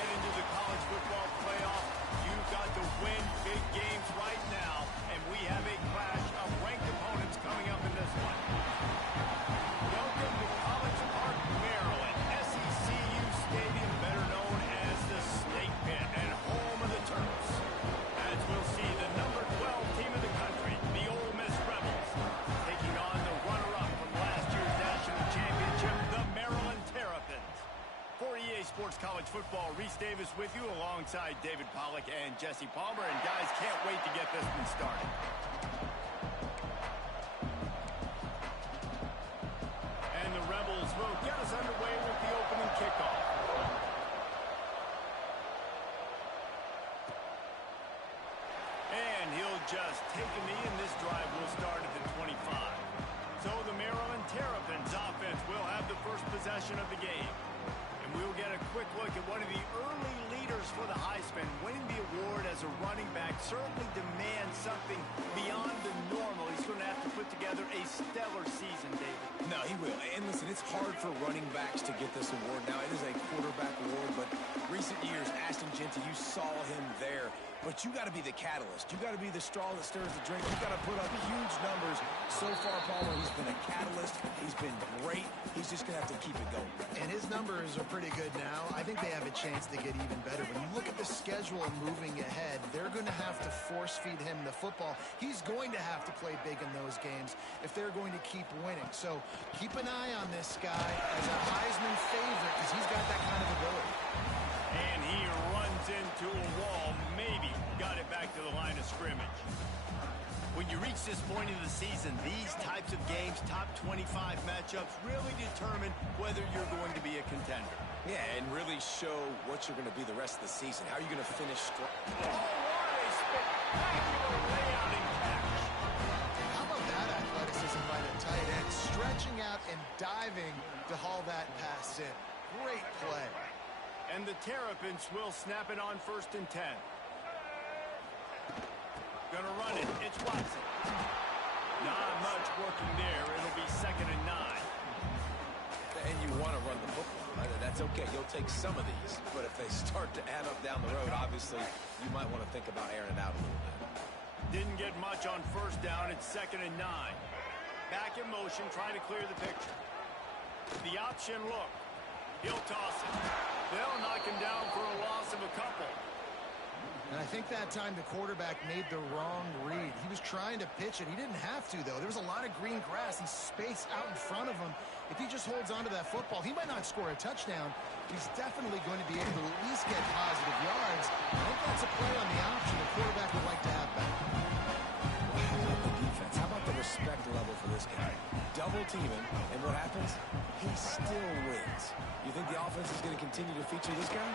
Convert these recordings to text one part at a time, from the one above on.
get into the college football playoff, you've got to win big games right now, and we have a clash of ranked opponents coming up in this one. Welcome to College Park, Maryland, SECU Stadium, better known as the Snake Pit and home of the Terps. As we'll see, the number 12 team in the country, the Ole Miss Rebels, taking on the runner-up from last year's national championship, the Maryland Terrapins. For EA Sports College Football, Reese Davis with you alongside David Pollack and Jesse Palmer. And guys, can't wait to get this one started. And the Rebels will get us underway with the opening kickoff. And he'll just take a knee, and this drive will start at the 25. So the Maryland Terrapins offense will have the first possession of the game. We'll get a quick look at one of the early leaders for the Heisman. Winning the award as a running back certainly demands something beyond the normal. He's going to have to put together a stellar season, David. No, he will. And listen, it's hard for running backs to get this award. Now, it is a quarterback award, but recent years, Ashton Jeanty, you saw him there. But you got to be the catalyst. You got to be the straw that stirs the drink. You got to put up huge numbers. So far, Palmer, he's been a catalyst. He's been great. He's just going to have to keep it going. And his numbers are pretty good now. I think they have a chance to get even better. When you look at the schedule moving ahead, they're going to have to force feed him the football. He's going to have to play big in those games if they're going to keep winning. So keep an eye on this guy as a Heisman favorite because he's got that kind of ability. And he runs into a wall, maybe got it back to the line of scrimmage. When you reach this point of the season, these types of games, top 25 matchups, really determine whether you're going to be a contender. Yeah, and really show what you're going to be the rest of the season. How are you going to finish strong? Oh, what a spectacular layout and catch. How about that athleticism by the tight end, stretching out and diving to haul that pass in. Great play. And the Terrapins will snap it on 1st and 10. Gonna run it. It's Watson. Not much working there. It'll be 2nd and 9. And you want to run the football, right? That's okay. You'll take some of these. But if they start to add up down the road, obviously, you might want to think about airing it out a little bit. Didn't get much on 1st down. It's 2nd and 9. Back in motion, trying to clear the picture. The option look. He'll toss it. They'll knock him down for a loss of a couple. And I think that time the quarterback made the wrong read. He was trying to pitch it. He didn't have to, though. There was a lot of green grass and space out in front of him. If he just holds on to that football, he might not score a touchdown. He's definitely going to be able to at least get positive yards. I think that's a play on the option the quarterback would like to have back. How about the defense? How about the respect level for this guy? Double team him, and what happens? He still wins. You think the offense is going to continue to feature this guy?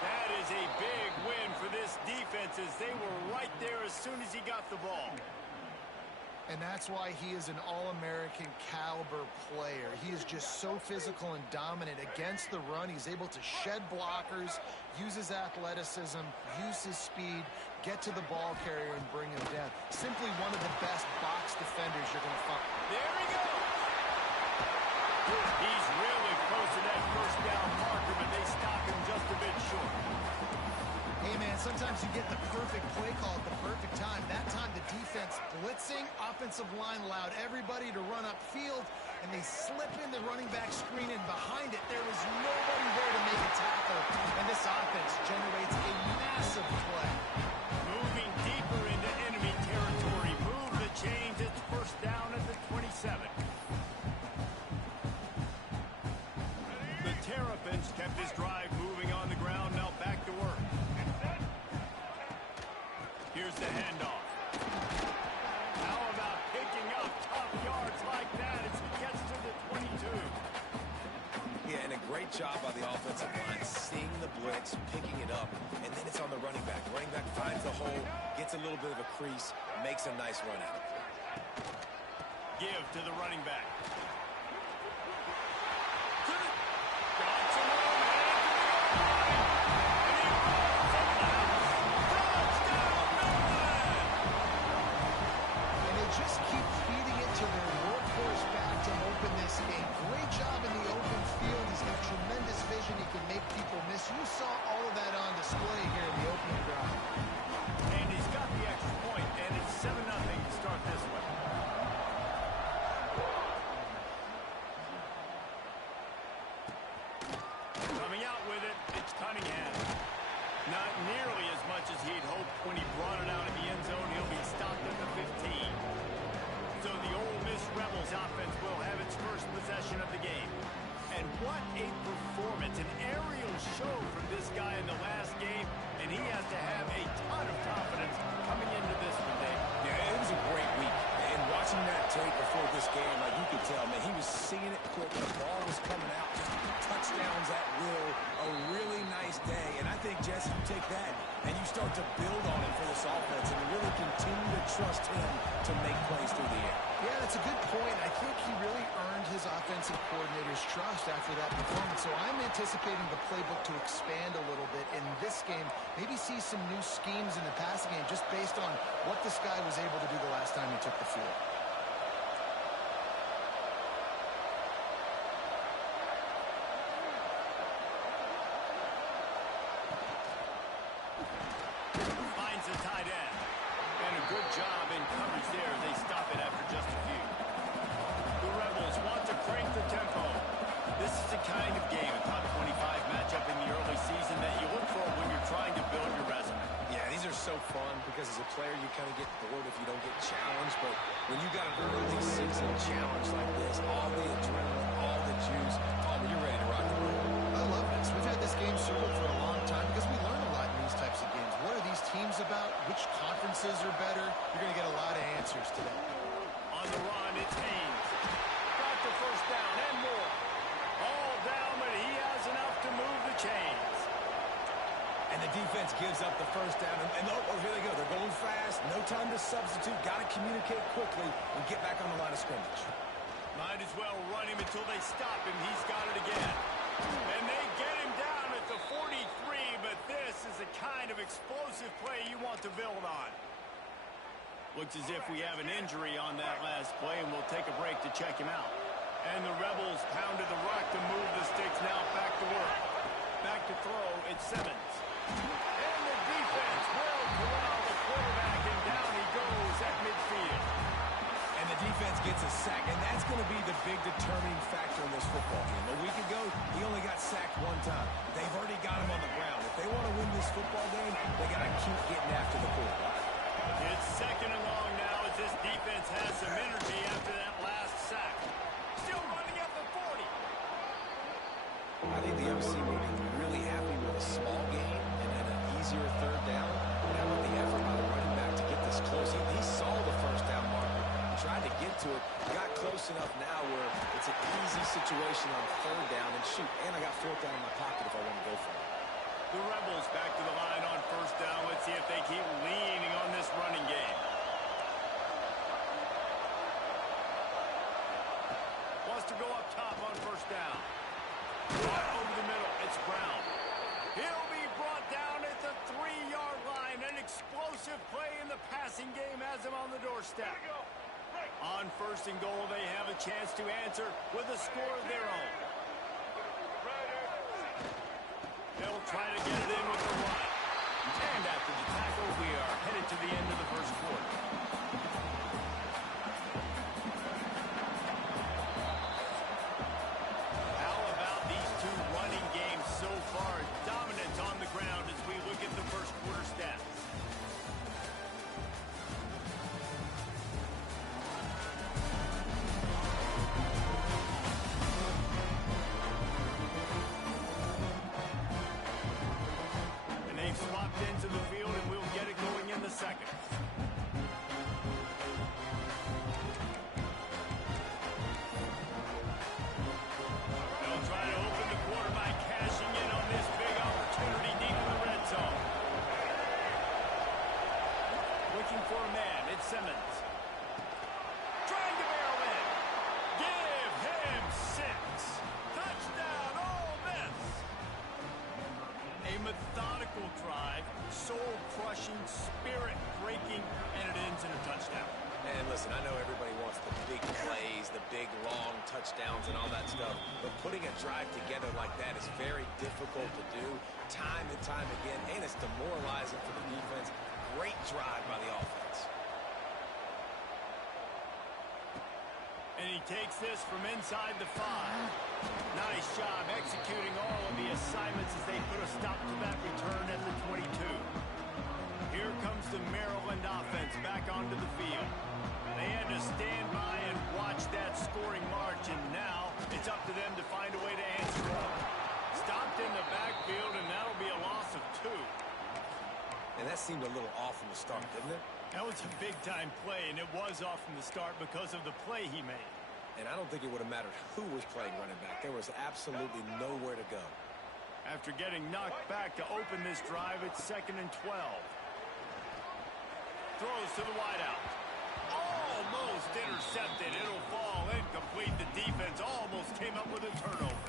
That is a big win for this defense as they were right there as soon as he got the ball. And that's why he is an All-American caliber player. He is just so physical and dominant against the run. He's able to shed blockers, use his athleticism, use his speed, get to the ball carrier and bring him down. Simply one of the best box defenders you're going to find. There he goes. He's really close to that 1st down marker, but they stop him just a bit short. Hey, man, sometimes you get the perfect play call at the perfect time. That time the defense blitzing, offensive line allowed everybody to run upfield, and they slip in the running back screen, and behind it, there was nobody there to make a tackle, and this offense generates a massive play. Moving deeper into enemy territory. Move the chains. It's 1st down at the 27. The Terrapins kept this drive moving on the ground. Now back to work. Here's the handoff. How about picking up tough yards like that as he gets to the 22? Yeah, and a great job by the offensive line, seeing the blitz, picking it up, and then it's on the running back. Running back finds the hole, gets a little bit of a crease, makes a nice run out of it. Give to the running back. Just keep feeding it to their workhorse back to open this game. Great job in the open field. He's got tremendous vision. He can make people miss. You saw all of Not nearly as much as he'd hoped when he brought it out of the end zone. He'll be stopped at the 15. So the Ole Miss Rebels offense will have its first possession of the game. And what a performance, an aerial show from this guy in the last game, and he has to have a ton of confidence coming into this one, Dave. Yeah, it was a great week. And watching that tape before this game, like you could tell, man, he was seeing it quick. The ball was coming out, just touchdowns at will. A really nice day. And I think, Jesse, you take that and you start to build on him for this offense and really continue to trust him to make plays through the air. Yeah, that's a good point. I think he really earned his offensive coordinator's trust after that performance. So I'm anticipating the playbook to expand a little bit in this game. Maybe see some new schemes in the passing game just based on what this guy was able to do the last time he took the field. Finds the tight end. And a good job in coverage there. They stop it after just a few. The Rebels want to crank the tempo. This is the kind of game, a top 25 matchup in the early season that you look for when you're trying to build your resume. Yeah, these are so fun because as a player you kind of get bored if you don't get challenged. But when you got an early season challenge like this, all the adrenaline, all the juice, you're ready to rock and roll. I love this. We've had this game circled for a long time because we learn a lot in these types of games. What are these teams about? Which conferences are better? You're going to get a lot of answers today. On the run, it's Haynes. Got the first down and more. All down, but he has enough to move the chains. And the defense gives up the first down. And here they go. They're going fast. No time to substitute. Got to communicate quickly and get back on the line of scrimmage. Might as well run him until they stop him. He's got it again. And they get him down at the 43, but this is the kind of explosive play you want to build on. Looks as if we have an injury on that last play, and we'll take a break to check him out. And the Rebels pounded the rock to move the sticks. Now back to work. Back to throw, it's Simmons. And the defense will corral the quarterback, and down he goes at midfield. And the defense gets a sack, and that's going to be the big determining factor in this football game. A week ago, he only got sacked one time. They've already got him on the ground. If they want to win this football game, they got to keep getting after the quarterback. It's second and long now as this defense has some energy after that last sack. Still running up the 40. I think the OC will be really happy with a small gain and then an easier third down. And how about the effort by the running back to get this close? He saw the first down marker, tried to get to it, got close enough now where it's an easy situation on third down. And shoot, and I got fourth down in my pocket if I want to go for it. The Rebels back to the line on first down. Let's see if they keep leaning on this running game. Wants to go up top on first down. Brought over the middle. It's Brown. He'll be brought down at the 3-yard line. An explosive play in the passing game has him on the doorstep. On first and goal, they have a chance to answer with a score of their own. They'll try to get it in with the run. And after the tackle, we are headed to the end of the first quarter. How about these two running games so far? Dominant on the ground as we look at the first quarter stats. Swapped into the field, and we'll get it going in the second. They'll try to open the quarter by cashing in on this big opportunity deep in the red zone. Looking for a man, it's Simmons. Trying to barrel in. Give him 6. Touchdown, Ole Miss. A methodical drive, soul-crushing, spirit-breaking, and it ends in a touchdown. And listen, I know everybody wants the big plays, the big, long touchdowns and all that stuff, but putting a drive together like that is very difficult to do time and time again, and it's demoralizing for the defense. Great drive by the offense. And he takes this from inside the 5. Nice job executing all of the assignments as they put a stop to that return at the 22. Cleveland offense back onto the field. They had to stand by and watch that scoring march, and now it's up to them to find a way to answer it. Stopped in the backfield, and that'll be a loss of 2. And that seemed a little off from the start, didn't it? That was a big-time play, and it was off from the start because of the play he made. And I don't think it would have mattered who was playing running back. There was absolutely nowhere to go. After getting knocked back to open this drive, it's 2nd and 12. Throws to the wideout. Almost intercepted. It'll fall incomplete. The defense almost came up with a turnover.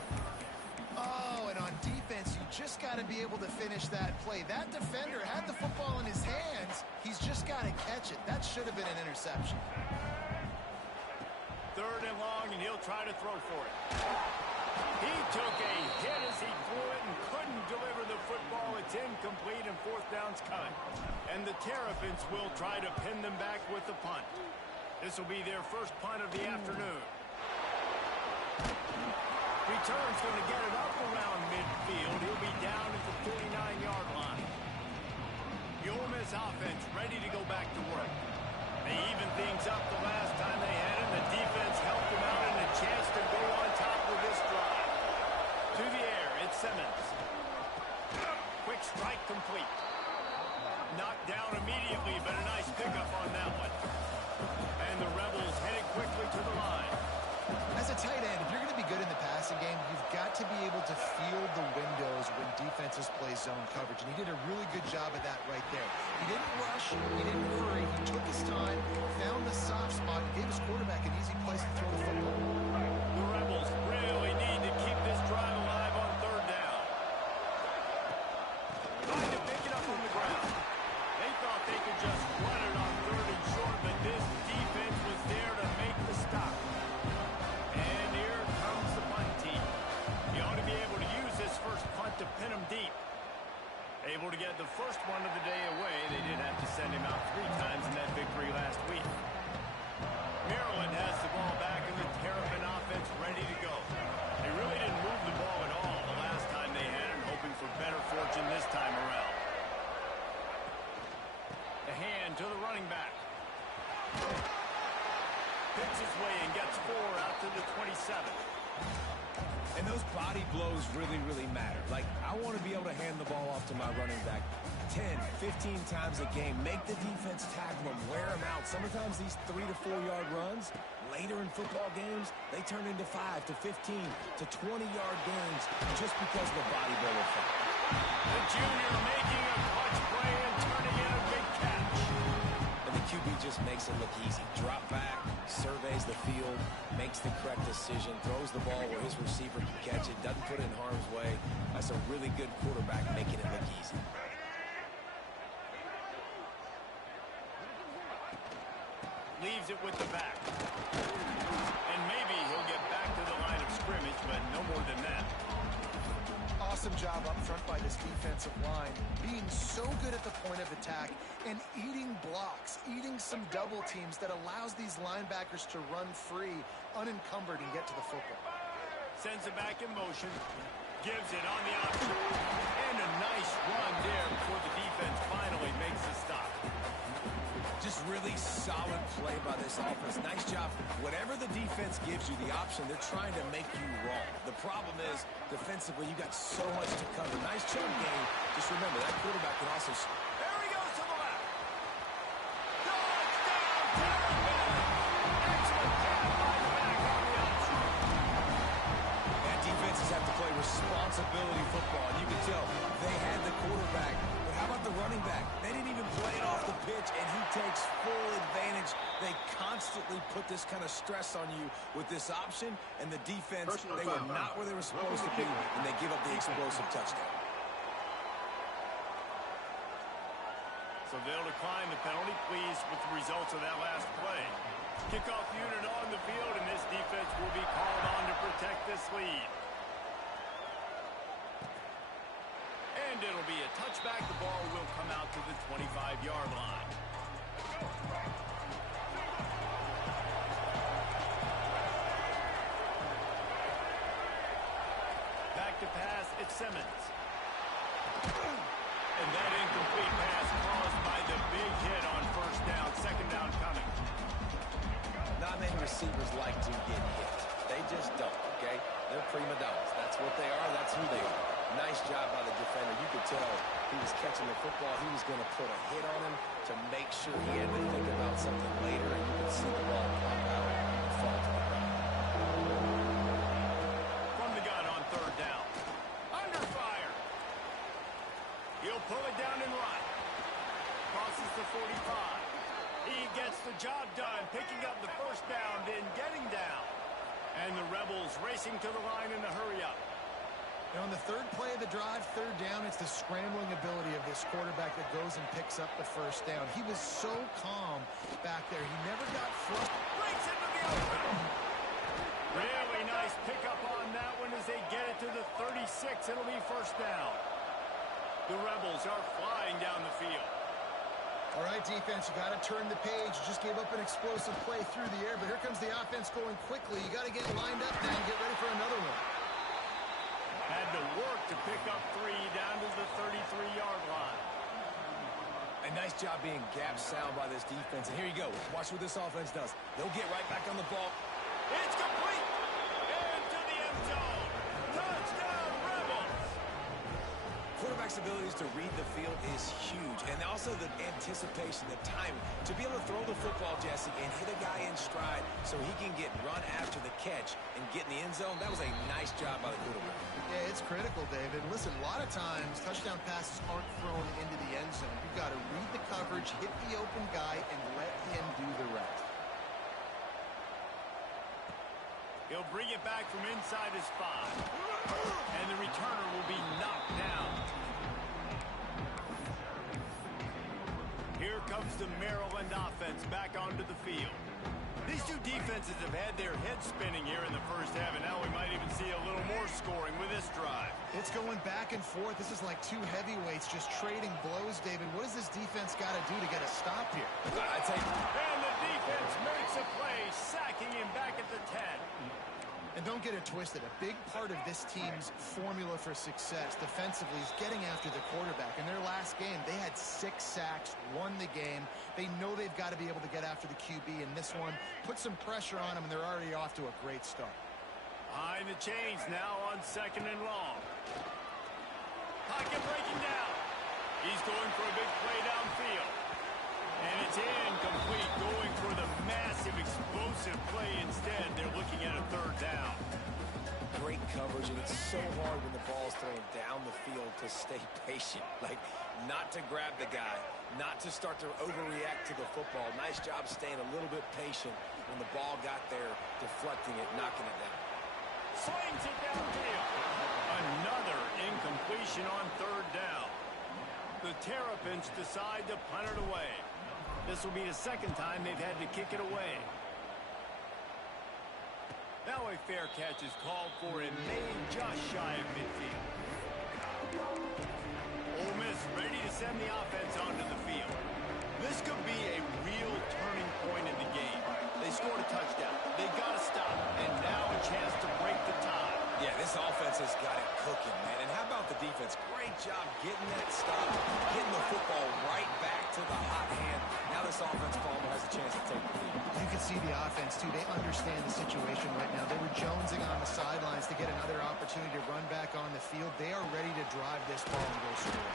Oh, and on defense, you just got to be able to finish that play. That defender had the football in his hands. He's just got to catch it. That should have been an interception. 3rd and long, and he'll try to throw for it. He took a hit as he threw it and couldn't deliver the football. It's incomplete, and 4th down's coming. And the Terrapins will try to pin them back with the punt. This will be their first punt of the afternoon. Return's going to get it up around midfield. He'll be down at the 49-yard line. The Ole Miss offense ready to go back to work. They evened things up the last time they had him. The defense helped them out and a chance to go on top with this drive. To the air, it's Simmons. Quick strike complete. Knocked down immediately, but a nice pickup on that one. And the Rebels headed quickly to the line. As a tight end, if you're going to be good in the passing game, you've got to be able to field the windows when defenses play zone coverage. And he did a really good job of that right there. He didn't rush. He didn't hurry. He took his time, found the soft spot, and gave his quarterback an easy place to throw the football. The Rebels really need to keep this drive alive on 3rd down. Trying to pick it up on the ground. They thought they could just run it on 3rd and short, but this defense was there to make the stop. And here comes the punt team. You ought to be able to use this first punt to pin them deep. Able to get the first one of the day away. They did have to send him out 3 times in that victory last week. Maryland has the ball back, and the Terrapin offense ready to go. They really didn't move the ball at all the last time they had it, hoping for better fortune this time around. The hand to the running back. Picks his way and gets 4 out to the 27. And those body blows really, really matter. Like, I want to be able to hand the ball off to my running back 10, 15 times a game. Make the defense tackle him, wear him out. Sometimes these 3 to 4 yard runs, later in football games, they turn into 5 to 15 to 20-yard gains just because of the body blow effect. The junior making a clutch play and turning in a big catch. And the QB just makes it look easy. Drop back, surveys the field, makes the correct decision, throws the ball where his receiver can catch it, doesn't put it in harm's way. That's a really good quarterback making it look easy. Leaves it with the back. And maybe he'll get back to the line of scrimmage, but no more than that. Awesome job up front by this defensive line, being so good at the point of attack and eating blocks, eating some double teams that allows these linebackers to run free, unencumbered, and get to the football. Sends it back in motion, gives it on the option, and a nice run there before the defense finally makes the stop. Just really solid play by this offense. Nice job. Whatever the defense gives you, the option, they're trying to make you wrong. The problem is, defensively, you got so much to cover. Nice chunk game. Just remember, that quarterback can also... There he goes to the left. Touchdown, Terrapin! Excellent pass by the back on the option. And defenses have to play responsibility football. And you can tell they had the quarterback. But how about the running back? They didn't even play it off the pitch, and he takes full advantage. They constantly put this kind of stress on you with this option, and the defense, they were not where they were supposed to be, and they give up the explosive touchdown. So they'll decline the penalty, pleased with the results of that last play. Kickoff unit on the field, and this defense will be called on to protect this lead. And it'll be a touchback. The ball will come out to the 25-yard line. Back to pass, it's Simmons. And that incomplete pass caused by the big hit on first second down coming. Not many receivers like to get hit. They just don't, okay? They're prima donnas. That's what they are. That's who they are. Nice job by the defender. You could tell he was catching the football. He was going to put a hit on him to make sure he had to think about something later, and you could see the ball pop out and fall to the ground. From the gun on third down. Under fire. He'll pull it down and run. Crosses the 45. He gets the job done, picking up the first down, then getting down. And the Rebels racing to the line in a hurry-up. And on the third play of the drive, third down, it's the scrambling ability of this quarterback that goes and picks up the first down. He was so calm back there. He never got flustered. Breaks into the open. Really nice pickup on that one as they get it to the 36. It'll be first down. The Rebels are flying down the field. All right, defense, you got to turn the page. You just gave up an explosive play through the air, but here comes the offense going quickly. You got to get lined up now and get ready for another one. Had to work to pick up 3 down to the 33-yard line. A nice job being gap sound by this defense. And here you go. Watch what this offense does. They'll get right back on the ball. It's complete. Into the end zone. Touchdown, Rebels. Quarterback's abilities to read the field is huge. And also the anticipation, the timing. To be able to throw the football, Jesse, and hit a guy in stride so he can get run after the catch and get in the end zone, that was a nice job by the quarterback. Yeah, it's critical, David. Listen, a lot of times touchdown passes aren't thrown into the end zone. You've got to read the coverage, hit the open guy, and let him do the rest. He'll bring it back from inside his 5. And the returner will be knocked down. Here comes the Maryland offense back onto the field. These two defenses have had their heads spinning here in the first half, and now we might even see a little more scoring with this drive. It's going back and forth. This is like two heavyweights just trading blows, David. What does this defense got to do to get a stop here? I take it. And the defense makes a play, sacking him back at the 10. And don't get it twisted. A big part of this team's formula for success defensively is getting after the quarterback. In their last game, they had 6 sacks, won the game. They know they've got to be able to get after the QB in this one. Put some pressure on them, and they're already off to a great start. Behind the chains now on second and long. Pocket breaking down. He's going for a big play downfield. And it's incomplete, going for the massive explosive play instead. They're looking at a third down. Great coverage, and it's so hard when the ball's thrown down the field to stay patient. Like, not to grab the guy, not to start to overreact to the football. Nice job staying a little bit patient when the ball got there, deflecting it, knocking it down. Slings it downfield. Another incompletion on third down. The Terrapins decide to punt it away. This will be the second time they've had to kick it away. Now a fair catch is called for and made just shy of midfield. Ole Miss ready to send the offense onto the field. This could be a real turning point in the game. They scored a touchdown. They got to stop. And now a chance to break the tie. Yeah, this offense has got it cooking, man. And how about the defense? Great job getting that stop, getting the football right back to the hot hand. Now this offense, Palmer, has a chance to take the lead. You can see the offense, too. They understand the situation right now. They were jonesing on the sidelines to get another opportunity to run back on the field. They are ready to drive this ball and go score.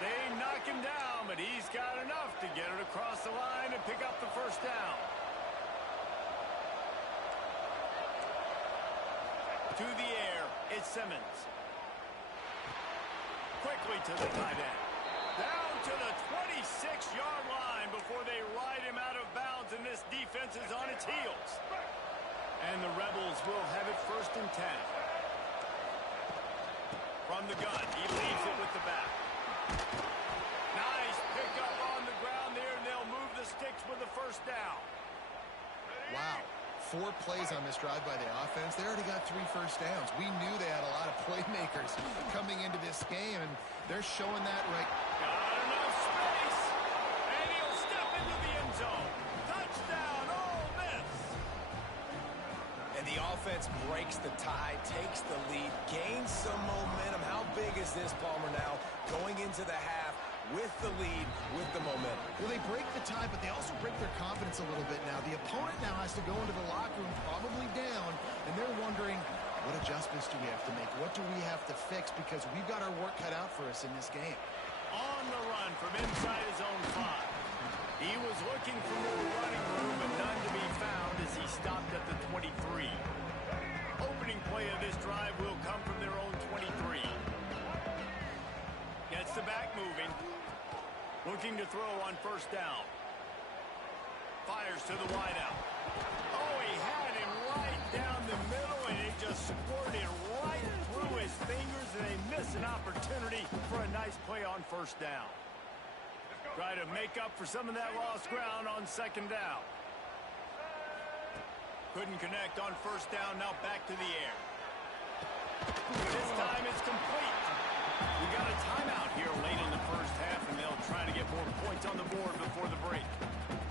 They knock him down, but he's got enough to get it across the line and pick up the first down. To the air, it's Simmons. Quickly to the tight end. Down to the 26-yard line before they ride him out of bounds, and this defense is on its heels. And the Rebels will have it first and 10. From the gun, he leaves it with the back. Nice pickup on the ground there, and they'll move the sticks with the first down. Wow. 4 plays on this drive by the offense. They already got 3 first downs. We knew they had a lot of playmakers coming into this game, and they're showing that right. Got enough space, and he'll step into the end zone. Touchdown, Ole Miss. And the offense breaks the tie, takes the lead, gains some momentum. How big is this, Palmer, now? Going into the half, with the lead, with the momentum. Well, they break the tie, but they also break their confidence a little bit now. The opponent now has to go into the locker room probably down, and they're wondering, what adjustments do we have to make? What do we have to fix? Because we've got our work cut out for us in this game. On the run from inside his own 5. He was looking for more running room, but none to be found as he stopped at the 23. Opening play of this drive will come from their own 23. Gets the back moving. Looking to throw on first down. Fires to the wideout. Oh, he had him right down the middle, and it just squirted right through his fingers, and they miss an opportunity for a nice play on first down. Try to make up for some of that lost ground on second down. Couldn't connect on first down, now back to the air. This time it's complete. We got a timeout here late in the first half, and they'll try to get more points on the board before the break.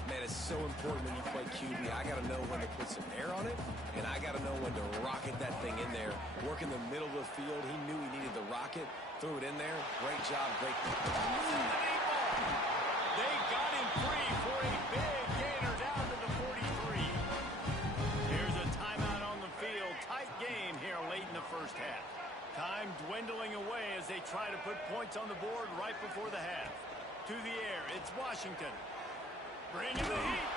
Man, it's so important when you play QB. I got to know when to put some air on it, and I got to know when to rocket that thing in there. Work in the middle of the field. He knew he needed the rocket. Threw it in there. Great job. Great. They got him free for a big gainer down to the 43. Here's a timeout on the field. Tight game here late in the first half. Time dwindling away as they try to put points on the board right before the half. To the air, it's Washington. Bringing the heat.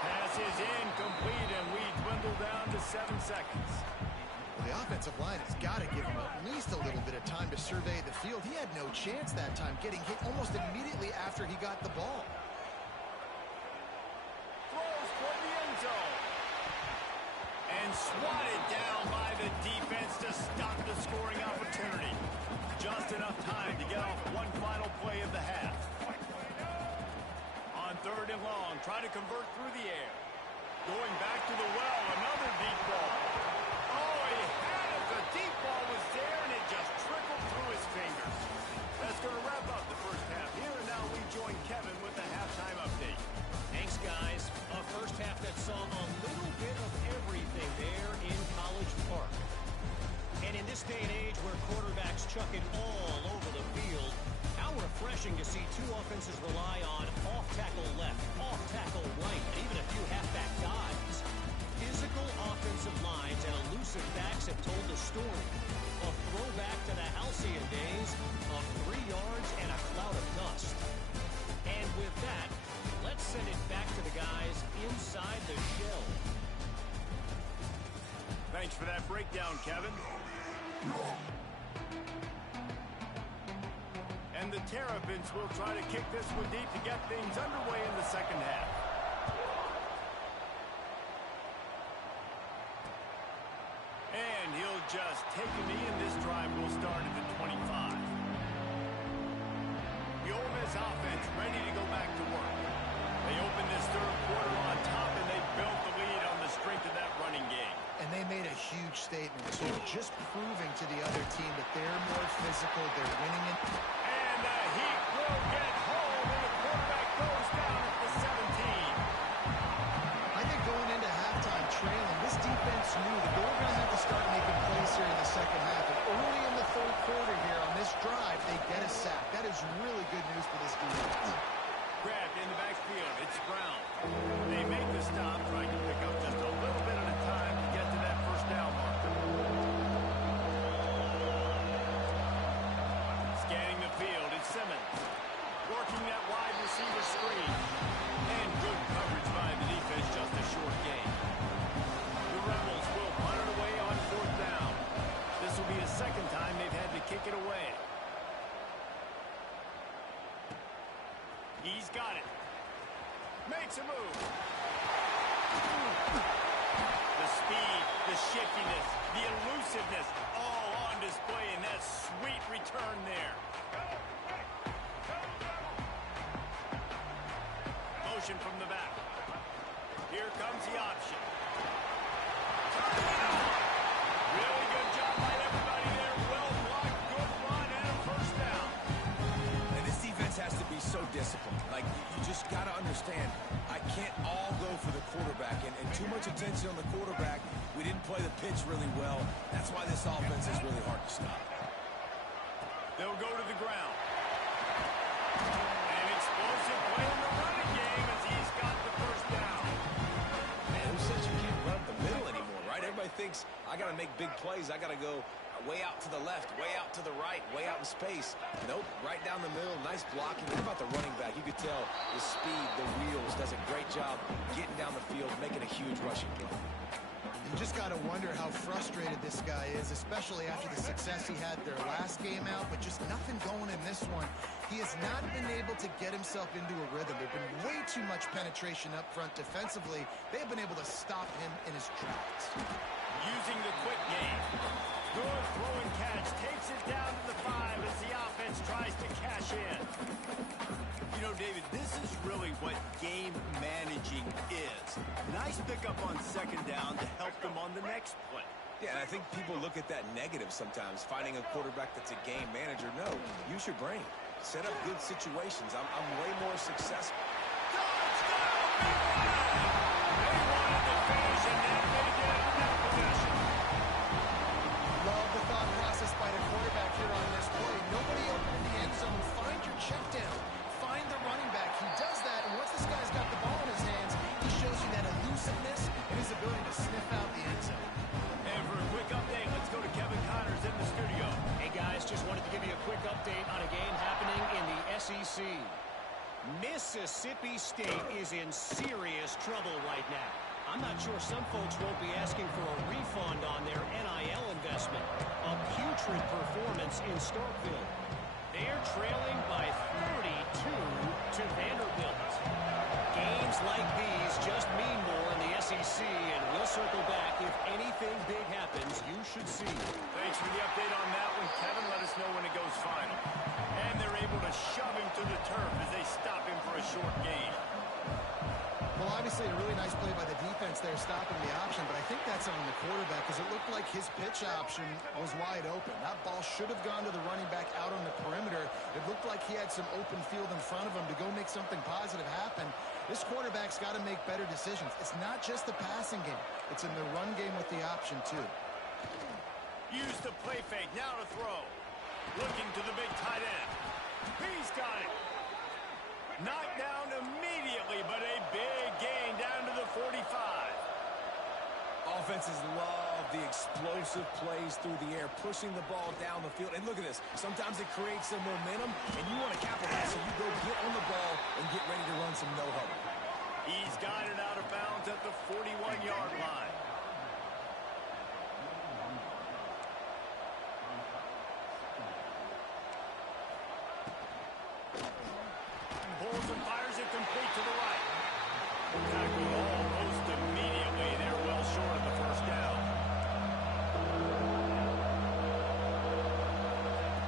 Pass is incomplete, and we dwindle down to 7 seconds. Well, the offensive line has got to give him at least a little bit of time to survey the field. He had no chance that time, getting hit almost immediately after he got the ball. Throws toward the end zone. And swatted down by the defense to stop the scoring opportunity. Just enough time to get off one final play of the half. On third and long, try to convert through the air. Going back to the well, another deep ball. Oh, he had it. The deep ball was there, and it just trickled through his fingers. That's going to wrap up the first half here, and now we join Kevin with the halftime update. Thanks, guys. A first half that saw a little bit of everything there in College Park. And in this day and age where quarterbacks chuck it all over the field, how refreshing to see two offenses rely on off-tackle left, off-tackle right, and even a few halfback dives. Physical offensive lines and elusive backs have told the story. A throwback to the halcyon days of 3 yards and a cloud of dust. And with that, let's send it back to the guys inside the shell. Thanks for that breakdown, Kevin. And the Terrapins will try to kick this one deep to get things underway in the second half. And he'll just take a knee, and this drive will start at the 25. The Ole Miss offense ready to go back to work. They open this third quarter on top, and they built the lead on the strength of that running game. And they made a huge statement, too, just proving to the other team that they're more physical, they're winning it. And the Heat will get home, and the quarterback goes down at the 17. I think going into halftime trailing, this defense knew that they were going to have to start making plays here in the second half. And early in the third quarter here on this drive, they get a sack. That is really good news for this defense. Grabbed in the backfield. It's Brown. They make the stop, trying to pick up just a little bit at a time to get to that first down mark. Scanning the field, it's Simmons. Working that wide receiver screen. And good coverage by the defense, just a short gain. The Rebels will punt it away on fourth down. This will be the second time they've had to kick it away. He's got it. Makes a move. The speed, the shiftiness, the elusiveness, all on display in that sweet return there. Motion from the back. Here comes the option. Really good job by everybody there. Well blocked, good run, and a first down. And this defense has to be so disciplined. Like, you just got to understand, I can't all go for the quarterback. And too much attention on the quarterback. We didn't play the pitch really well. That's why this offense is really hard to stop. They'll go to the ground. I got to make big plays. I got to go way out to the left, way out to the right, way out in space. Nope, right down the middle. Nice blocking. What about the running back? You could tell the speed, the wheels, does a great job getting down the field, making a huge rushing play. You just got to wonder how frustrated this guy is, especially after the success he had their last game out, but just nothing going in this one. He has not been able to get himself into a rhythm. There's been way too much penetration up front defensively. They have been able to stop him in his tracks. Using the quick game. Good throw and catch. Takes it down to the 5 as the offense tries to cash in. You know, David, this is really what game managing is. Nice pickup on second down to help them on the next play. Yeah, and I think people look at that negative sometimes, finding a quarterback that's a game manager. No, use your brain. Set up good situations. I'm way more successful. Touchdown, They wanted the finish, and then they did on that possession. Love the thought process by the quarterback here on this play. Nobody open in the end zone. Find your check down. Find the running back. He does that, and once this guy's got the ball in his hands, he shows you that elusiveness and his ability to sniff out the end zone. And for a quick update, let's go to Kevin Connors in the studio. Hey, guys, just wanted to give you a quick update on a game happening in the SEC. Mississippi State is in serious trouble right now. I'm not sure some folks won't be asking for a refund on their NIL investment. A putrid performance in Starkville. They're trailing by 32 to Vanderbilt. Games like these just mean more in the SEC, and we'll circle back. If anything big happens, you should see. Thanks for the update on that one, Kevin. Let us know when it goes final. And they're able to shove him to the turf as they stop him for a short gain. Well, obviously, a really nice play by the defense there, stopping the option, but I think that's on the quarterback because it looked like his pitch option was wide open. That ball should have gone to the running back out on the perimeter. It looked like he had some open field in front of him to go make something positive happen. This quarterback's got to make better decisions. It's not just the passing game. It's in the run game with the option, too. Use the play fake. Now to throw. Looking to the big tight end. He's got it. Knocked down immediately, but a big gain down to the 45. Offenses love the explosive plays through the air, pushing the ball down the field. And look at this. Sometimes it creates some momentum, and you want to capitalize, so you go get on the ball and get ready to run some no-huddle. He's got it out of bounds at the 41-yard line. Pulls and fires it complete to the right. Tackled almost immediately. They're well short of the first down.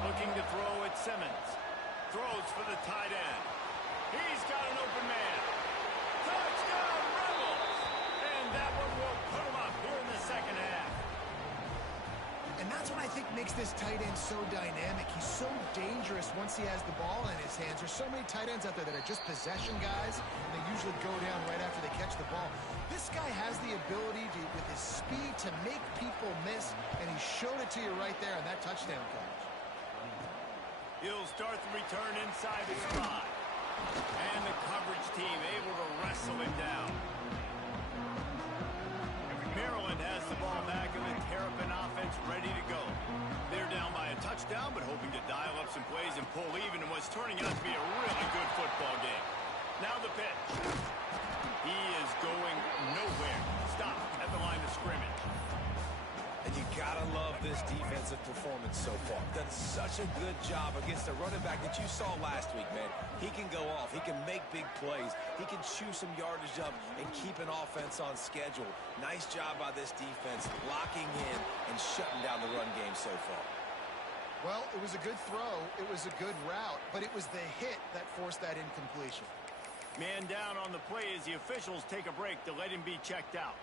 Looking to throw at Simmons. Throws for the tight end. He's got an open man. Touchdown, Rebels! And that one will put him up here in the second half. And that's what I think makes this tight end so dynamic. He's so dangerous once he has the ball in his hands. There's so many tight ends out there that are just possession guys, and they usually go down right after they catch the ball. This guy has the ability to, with his speed, to make people miss, and he showed it to you right there on that touchdown catch. He'll start the return inside the spot. And the coverage team able to wrestle him down. Maryland has the ball back and the Terrapin offense ready to go. They're down by a touchdown, but hoping to dial up some plays and pull even in what's turning out to be a really good football game. Now the pitch. He is going nowhere. Stop at the line of scrimmage. And you gotta love this defensive performance so far. Done such a good job against the running back that you saw last week, man. He can go off. He can make big plays. He can chew some yardage up and keep an offense on schedule. Nice job by this defense, locking in and shutting down the run game so far. Well, it was a good throw. It was a good route, but it was the hit that forced that incompletion. Man down on the play as the officials take a break to let him be checked out.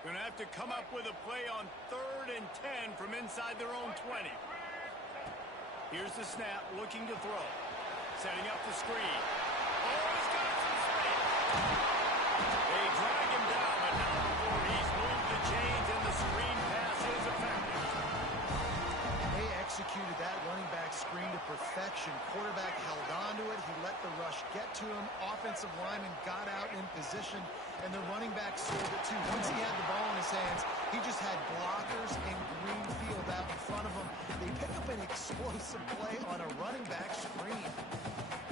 Going to have to come up with a play on 3rd and 10 from inside their own 20. Here's the snap, looking to throw. Setting up the screen. Oh, he's got some space. They drag him down, but not before he's moved the chains and the screen pass is effective. They executed that running back screen to perfection. Quarterback held on to it. He let the rush get to him. Offensive lineman got out in position, and the running back sold it too. Once he had the ball in his hands, He just had blockers and green field out in front of him. They pick up an explosive play on a running back screen.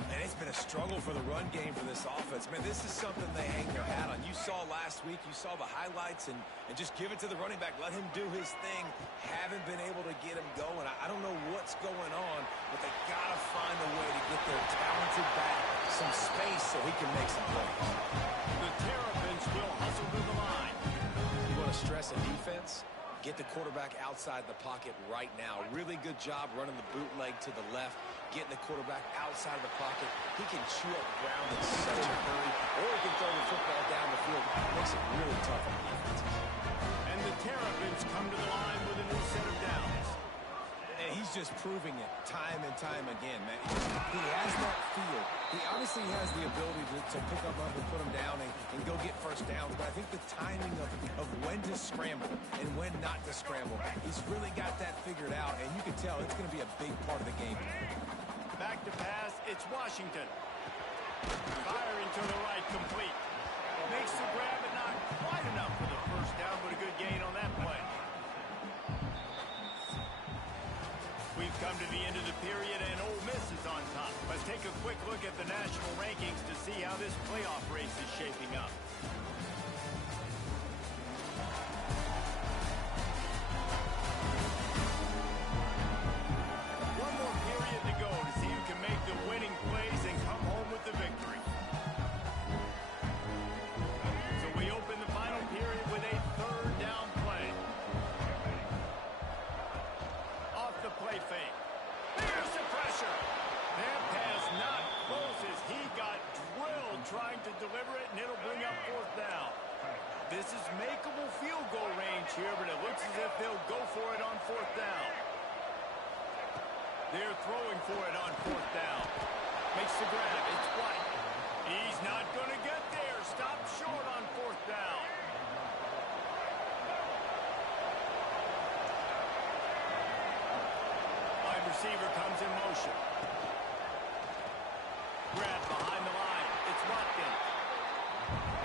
And it's been a struggle for the run game for this offense. Man, this is something they hang their hat on. You saw last week, you saw the highlights, and just give it to the running back. Let him do his thing. Haven't been able to get him going. I don't know what's going on, but they got to find a way to get their talented back some space so he can make some plays. The Terrapins will hustle to the line. You want to stress a defense? Get the quarterback outside the pocket right now. Really good job running the bootleg to the left, getting the quarterback outside of the pocket. He can chew up ground in such a hurry, or he can throw the football down the field. It makes it really tough on the defenses. And the Terrapins come to the line with a new set of downs. And he's just proving it time and time again, man. He has that feel. He obviously has the ability to pick up and put him down and go get first downs. But I think the timing of when to scramble and when not to scramble, he's really got that figured out. And you can tell it's going to be a big part of the game. Back to pass, it's Washington. Firing to the right, complete. Makes the grab, but not quite enough for the first down, but a good gain on that play. We've come to the end of the period, and Ole Miss is on top. Let's take a quick look at the national rankings to see how this playoff race is shaping up. One more period to go to see who can make the winning plays and come home with the victory. So we open the final period with a third down play. Off the play fake. There's the pressure. That pass not close as he got drilled trying to deliver it, and it'll bring up fourth down. This is makeable field goal range here, but it looks as if they'll go for it on fourth down. They're throwing for it on fourth down. Makes the grab. It's White. He's not going to get there. Stop short on fourth down. Wide receiver comes in motion. Grab behind the line. It's Watkins.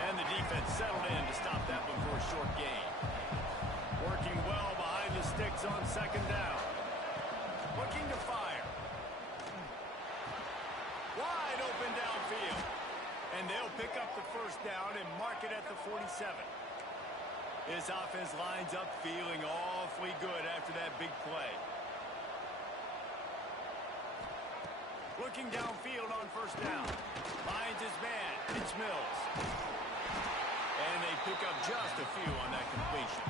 And the defense settled in to stop that one for a short gain. Working well behind the sticks on second down. Looking to fire. Wide open downfield. And they'll pick up the first down and mark it at the 47. His offense lines up feeling awfully good after that big play. Looking downfield on first down. Finds his man. It's Mills. And they pick up just a few on that completion.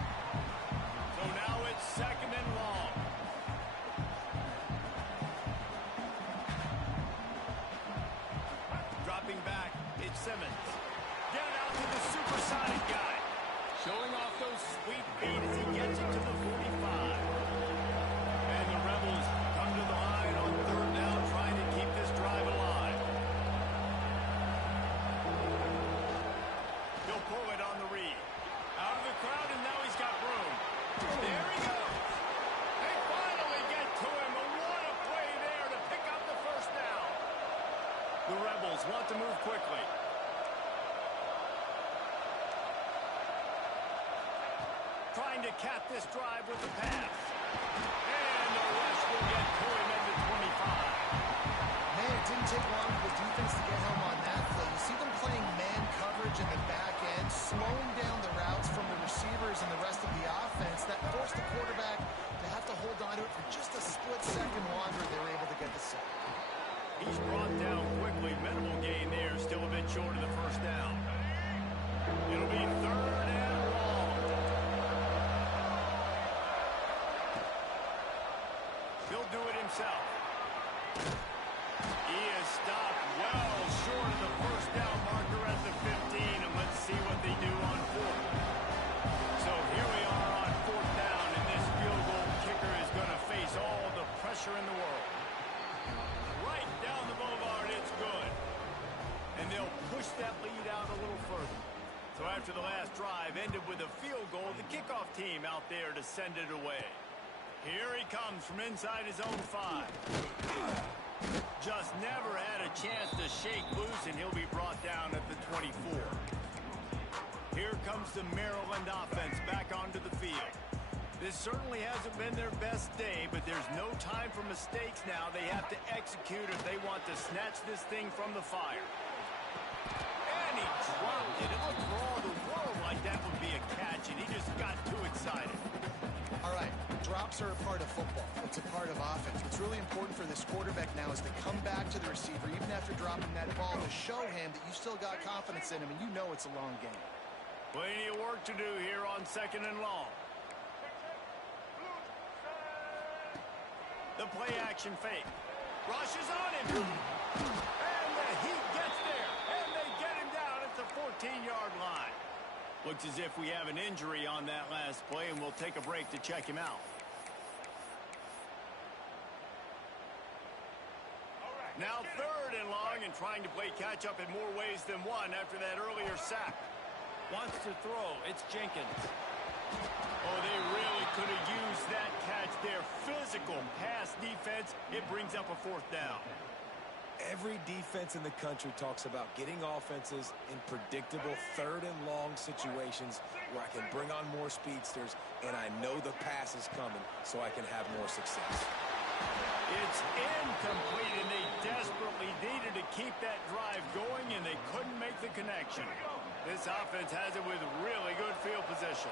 So now it's second and long. Dropping back, it's Simmons. Get it out to the supersonic guy. Showing off those sweet feet as he gets it to the 45. And the Rebels come to the line on third down, trying to keep this drive alive. He'll pull it on the read. Out of the crowd, and now he's got room. There he goes. They finally get to him, but what a play there to pick up the first down. The Rebels want to move quickly. Trying to cap this drive with the pass. And the rush will get to him at the 25. Man, it didn't take long for the defense to get home on that play. You see them playing man coverage in the back end, slowing down the routes from the receivers and the rest of the offense. That forced the quarterback to have to hold on to it for just a split second longer. They were able to get the sack. He's brought down quickly. Minimal gain there. Still a bit short of the first down. It'll be third and long. He'll do it himself. He is stopped well short of the first down marker at the 15, and let's see what they do on fourth. So here we are on fourth down, and this field goal kicker is going to face all the pressure in the world. Right down the boulevard, it's good. And they'll push that lead out a little further. So after the last drive ended with a field goal, the kickoff team out there to send it away. Here he comes from inside his own 5. Just never had a chance to shake loose, and he'll be brought down at the 24. Here comes the Maryland offense back onto the field. This certainly hasn't been their best day, but there's no time for mistakes now. They have to execute if they want to snatch this thing from the fire. And he dropped it. It looked for all the world like that would be a catch, and he just got too excited. All right, drops are a part of football. It's a part of offense. What's really important for this quarterback now is to come back to the receiver, even after dropping that ball, to show him that you still got confidence in him, and you know it's a long game. Plenty of work to do here on 2nd and long. The play action fake. Rushes on him. And he gets there. And they get him down at the 14-yard line. Looks as if we have an injury on that last play, and we'll take a break to check him out. Now 3rd and long, and trying to play catch up in more ways than one after that earlier sack. Wants to throw. It's Jenkins. Oh, they really could have used that catch there. Physical pass defense. It brings up a 4th down. Every defense in the country talks about getting offenses in predictable 3rd and long situations where I can bring on more speedsters and I know the pass is coming so I can have more success. It's incomplete, and they desperately needed to keep that drive going, and they couldn't make the connection. This offense has it with really good field position.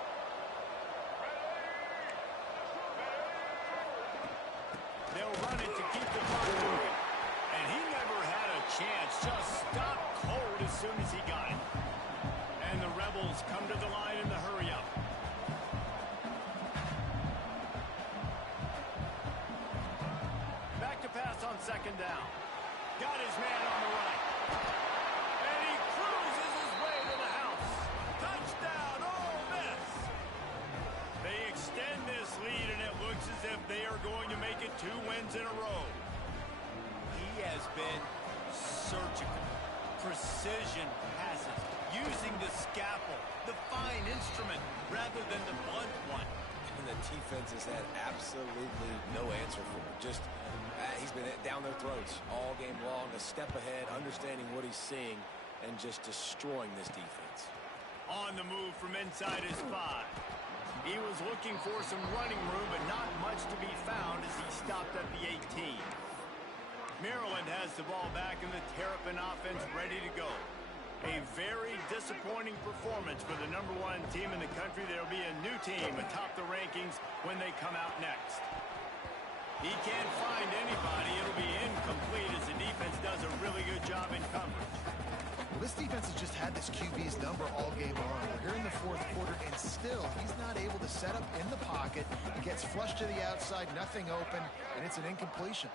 They'll run it to keep the clock moving. And he never had a chance. Just stopped cold as soon as he got it. And the Rebels come to the line in the hurry-up. Back to pass on 2nd down. Got his man on the right. And he cruises his way to the house. Touchdown, Ole Miss. They extend this lead, and it looks as if they are going to make it 2 wins in a row. He has been surgical. Precision passes. Using the scalpel, the fine instrument, rather than the blunt one. And the defense has had absolutely no answer for it. Just, he's been down their throats all game long, a step ahead, understanding what he's seeing, and just destroying this defense. On the move from inside his 5. He was looking for some running room, but not much to be found as he stopped at the 18. Maryland has the ball back, and the Terrapin offense ready to go. A very disappointing performance for the #1 team in the country. There'll be a new team atop the rankings when they come out next. He can't find anybody. It'll be incomplete as the defense does a really good job in coverage. Well, this defense has just had this QB's number all game long. We're here in the 4th quarter, and still he's not able to set up in the pocket. He gets flushed to the outside, nothing open, and it's an incompletion.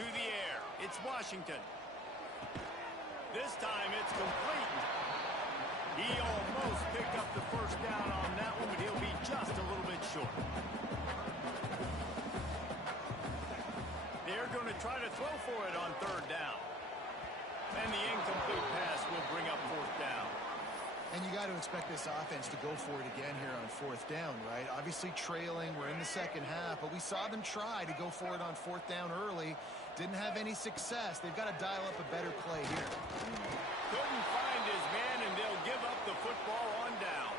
To the air. It's Washington. This time it's complete. He almost picked up the 1st down on that one, but he'll be just a little bit short. They're going to try to throw for it on 3rd down. And the incomplete pass will bring up 4th down. And you got to expect this offense to go for it again here on 4th down, right? Obviously trailing, we're in the 2nd half, but we saw them try to go for it on 4th down early. Didn't have any success. They've got to dial up a better play here. Couldn't find his man, and they'll give up the football on downs.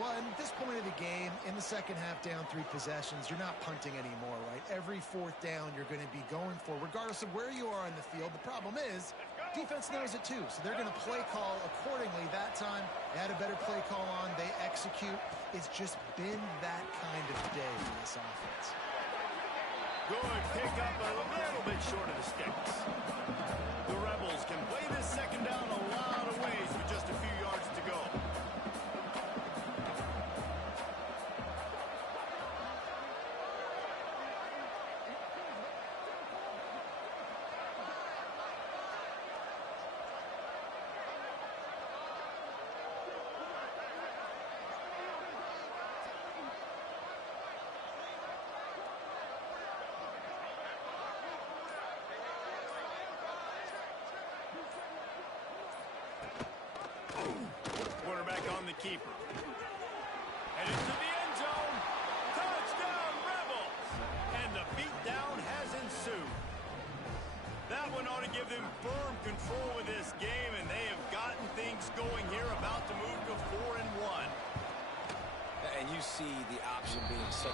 Well, at this point of the game, in the 2nd half, down 3 possessions, you're not punting anymore, right? Every 4th down you're going to be going for, regardless of where you are in the field. The problem is, defense knows it too, so they're going to play call accordingly. That time, they had a better play call on. They execute. It's just been that kind of day for this offense. Good pick up a little bit short of the sticks. The Rebels can play this 2nd down a lot of ways with just a few yards to go. Keeper. And into the end zone. Touchdown, Rebels! And the beatdown has ensued. That one ought to give them firm control of this game, and they have gotten things going here, about to move to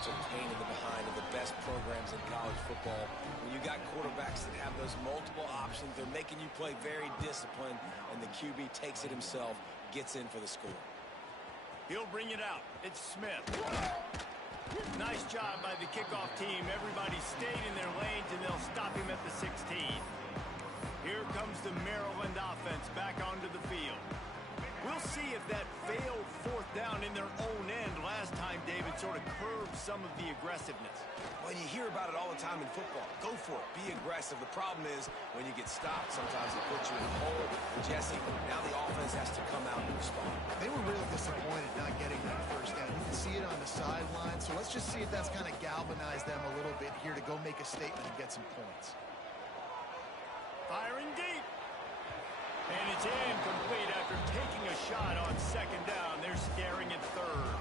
a pain in the behind of the best programs in college football. When you got quarterbacks that have those multiple options, they're making you play very disciplined, and the QB takes it himself, gets in for the score. He'll bring it out. It's Smith. Nice job by the kickoff team. Everybody stayed in their lanes, and they'll stop him at the 16. Here comes the Maryland offense back onto the field. We'll see if that failed fourth down in their own end last time, David, sort of curved some of the aggressiveness. Well, you hear about it all the time in football. Go for it. Be aggressive. The problem is when you get stopped, sometimes it puts you in a hole. And Jesse, now the offense has to come out and respond. They were really disappointed not getting that first down. You can see it on the sideline. So let's just see if that's kind of galvanized them a little bit here to go make a statement and get some points. Firing deep. And it's incomplete after taking a shot on second down. They're staring at third.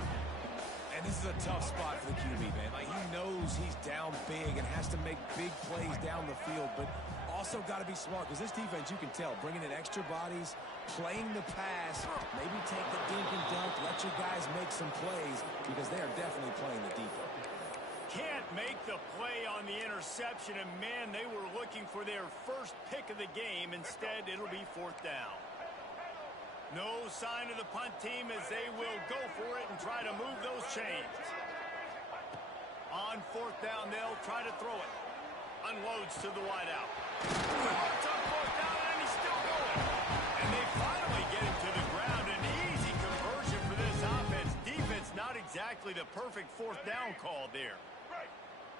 And this is a tough spot for the QB, man. Like, he knows he's down big and has to make big plays down the field, but also got to be smart because this defense, you can tell, bringing in extra bodies, playing the pass, maybe take the dink and dunk, let your guys make some plays because they are definitely playing the defense. Can't make the play on the interception, and man, they were looking for their first pick of the game. Instead, it'll be fourth down. No sign of the punt team as they will go for it and try to move those chains. On fourth down, they'll try to throw it. Unloads to the wideout. It's on fourth down, and he's still going. And they finally get him to the ground. An easy conversion for this offense. Defense, not exactly the perfect fourth down call there.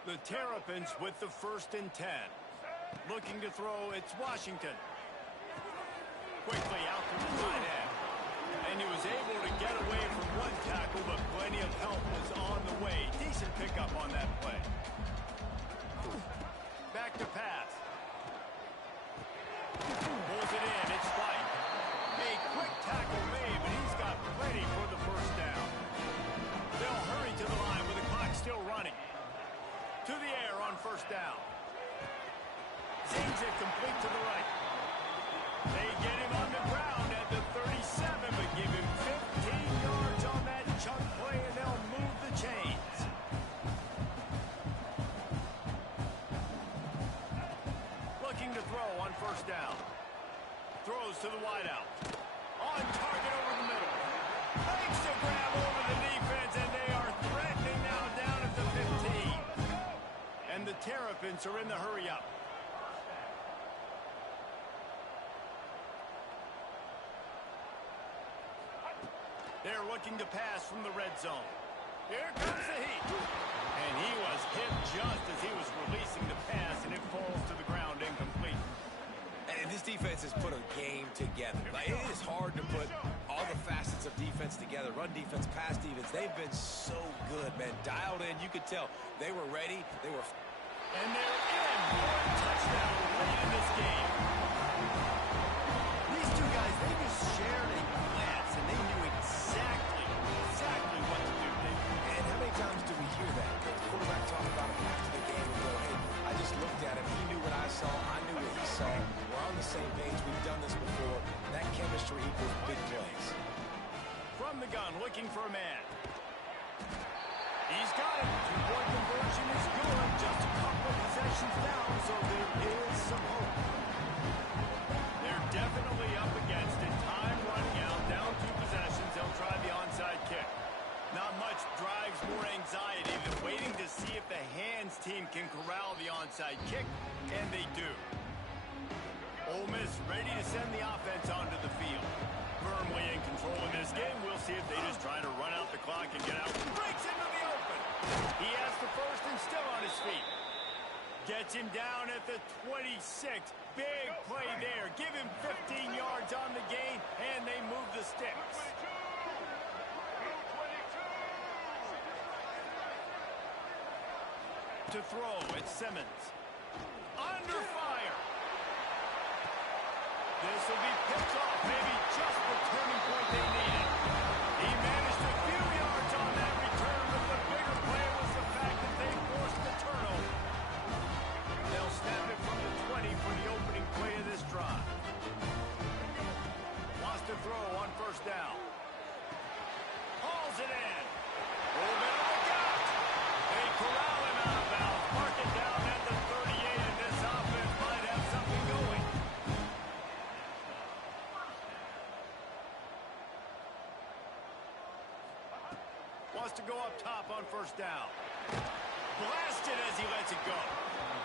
The Terrapins with the 1st and 10. Looking to throw, it's Washington. Quickly out to the tight end. And he was able to get away from one tackle, but plenty of help was on the way. Decent pickup on that play. Back to pass. Pulls it in, it's White. A quick tackle made, but he's got plenty for the first down. They'll hurry to the line with the clock still running. To the air on first down. Zings it complete to the right. They get him on the ground at the 37, but give him 15 yards on that chunk play, and they'll move the chains. Looking to throw on first down. Throws to the wideout. On target over the middle. Makes a grab over the defense, and they are threatening now down at the 15. And the Terrapins are in the hurry-up. They're looking to pass from the red zone. Here comes the heat. And he was hit just as he was releasing the pass, and it falls to the ground incomplete. And this defense has put a game together. Like, it is hard to put all the facets of defense together. Run defense, pass defense. They've been so good, man. Dialed in. You could tell they were ready. They were... And they're in for a touchdown late in this game. These two guys, they just shared a glance, and they knew exactly what to do. And how many times do we hear that? The quarterback talk about him after the game and go, hey, I just looked at him. He knew what I saw. I knew what he saw. We're on the same page. We've done this before. That chemistry equals big plays. From the gun, looking for a man. He's got it. Two-point conversion is good. Just a couple of possessions down, so there is some hope. They're definitely up against it. Time running out. Down 2 possessions. They'll try the onside kick. Not much drives more anxiety than waiting to see if the hands team can corral the onside kick, and they do. Ole Miss ready to send the offense onto the field. Firmly in control of this game. We'll see if they just try to run out the clock and get out. Breaks into the open. He has the first and still on his feet. Gets him down at the 26. Big play there. Give him 15 yards on the gain, and they move the sticks. To throw, it's Simmons. Under fire. This will be picked off. Maybe just the turning point they needed. He managed a few yards on that return, but the bigger play was the fact that they forced the turnover. They'll snap it from the 20 for the opening play of this drive. Lost a throw on first down. Hauls it in. Hold it on the gut. They wants to go up top on first down. Blasted as he lets it go.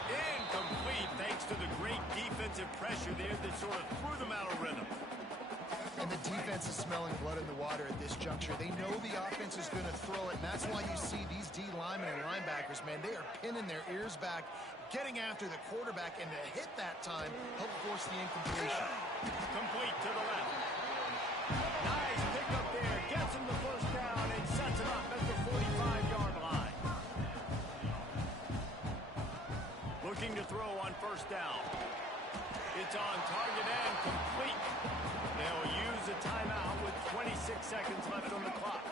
Incomplete thanks to the great defensive pressure there that sort of threw them out of rhythm. And the defense is smelling blood in the water at this juncture. They know the offense is going to throw it, and that's why you see these D linemen and linebackers, man, they are pinning their ears back, getting after the quarterback, and to hit that time, help force the incompletion. Complete to the left. Nice pickup there. Gets him the first down and sets him up at the 45-yard line. Looking to throw on first down. It's on target and complete. They'll use a timeout with 26 seconds left on the clock.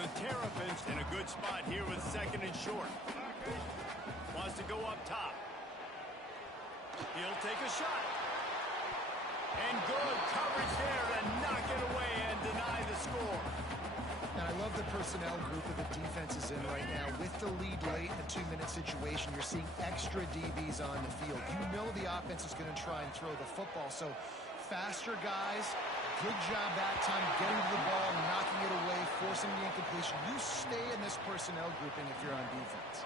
The Terrapins in a good spot here with second and short. Wants to go up top. He'll take a shot. And good coverage there to knock it away and deny the score. Now, I love the personnel group that the defense is in right now. With the lead late in a 2-minute situation, you're seeing extra DBs on the field. You know the offense is going to try and throw the football. So faster guys, good job that time getting to the ball, knocking it away, forcing the incompletion. You stay in this personnel grouping if you're on defense.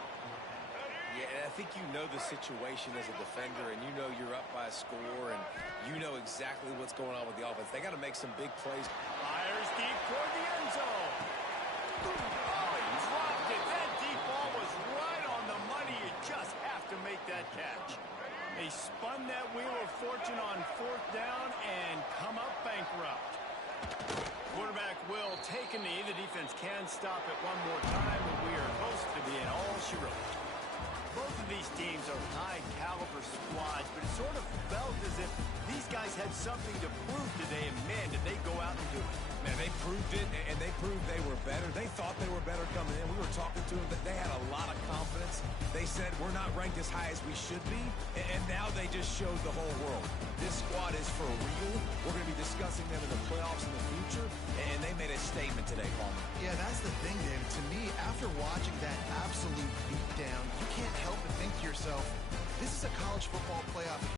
Yeah, and I think you know the situation as a defender, and you know you're up by a score, and you know exactly what's going on with the offense. They got to make some big plays. Fires deep toward the end zone. Oh, he dropped it. That deep ball was right on the money. You just have to make that catch. They spun that wheel of fortune on fourth down and come up bankrupt. Quarterback will take a knee. The defense can stop it one more time, and we are close to being all she wrote. Both of these teams are high-caliber squads, but it sort of felt as if these guys had something to prove today, and man, did they go out and do it. Man, they proved it, and they proved they were better. They thought they were better coming in. We were talking to them, that they had a lot of confidence. They said, we're not ranked as high as we should be, and now they just showed the whole world. This squad is for real. We're going to be discussing them in the playoffs in the future, and they made a statement today, Palmer. Yeah, that's the thing, David. To me, after watching that absolute beatdown, you can't help but think to yourself, this is a college football playoff